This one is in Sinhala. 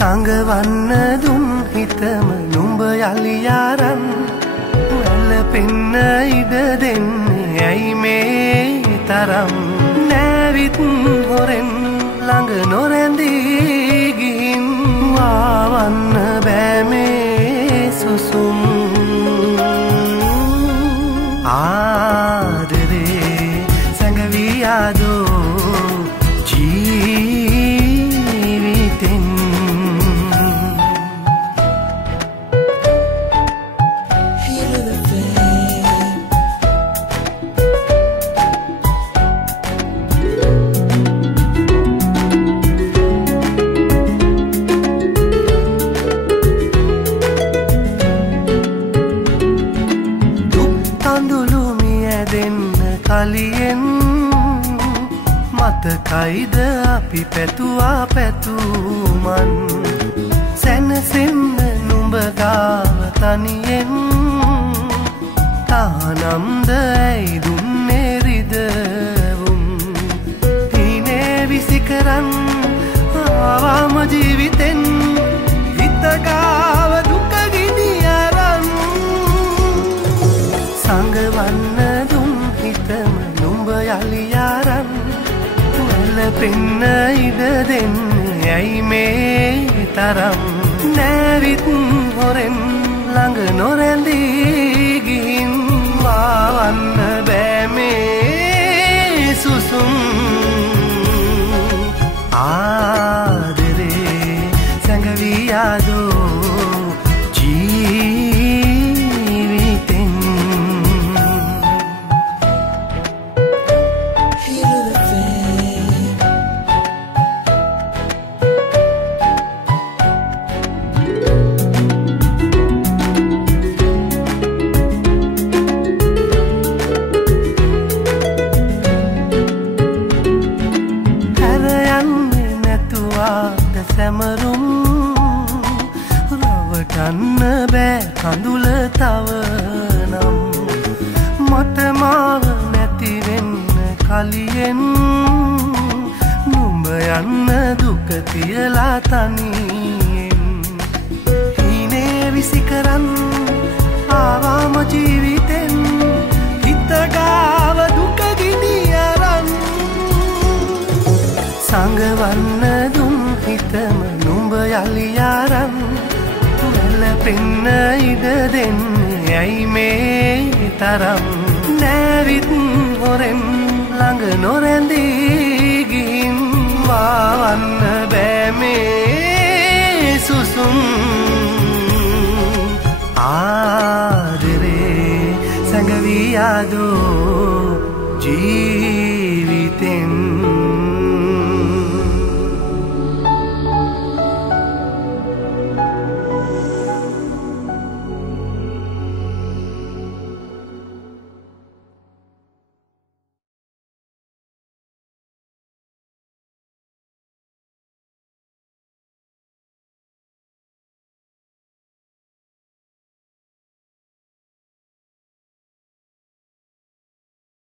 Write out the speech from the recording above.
සංගවන්න දුන් හිතම නුඹ යලි යාරන් වැළපෙන්න ඉඩ දෙන්නේ ඇයි මේ තරම් නැවිත් හොරෙන් ළඟ නොරැඳී ගිහින් වවන්න බෑ මේ සුසුම් ආදරේ සැඟවී යාදෝ කලියෙන් මතකයිද අපි පැතුවා පැතුමන් සැනසෙන්න නුඹ ගාව තනියෙන් තානම්ද ඇයි දුන්නේ රිදවුම් හිනේ විසිකරන් ආවම ජීවිතෙන් හිත ගාව දුක ගිනි අරන් සංගවන්න නුඹ යලි යාරන් වැළපෙන්න ඉඩ දෙන්නේ ඇයි මේ තරම් නැවිත් හොරෙන් ළඟ නොරැඳී ගිහින් වවන්න බෑ මේ සුසුම් ආදරේ සැඟවී යාදෝ සැමරුම් රවටන්න බෑ කඳුල තව නම් මට මාව නැතිවෙන්න කලියෙන් නුඹ යන්න දුක තියලා තනියෙන් හිනේ විසිකරන් ආවම ජීවිතෙන් හිත ගාව දුක ගිනි අරන් සංගවන්න දුන් හිතම නුඹ යලි යාරන් වැළපෙන්න ඉඩ දෙන්නේ ඇයි මේ තරම් නැවිත් හොරෙන් ළඟ නොරැඳී ගිහින් වවන්න බෑ මේ සුසුම් ආදරේ සැඟවී යාදෝ ජීවිතෙන්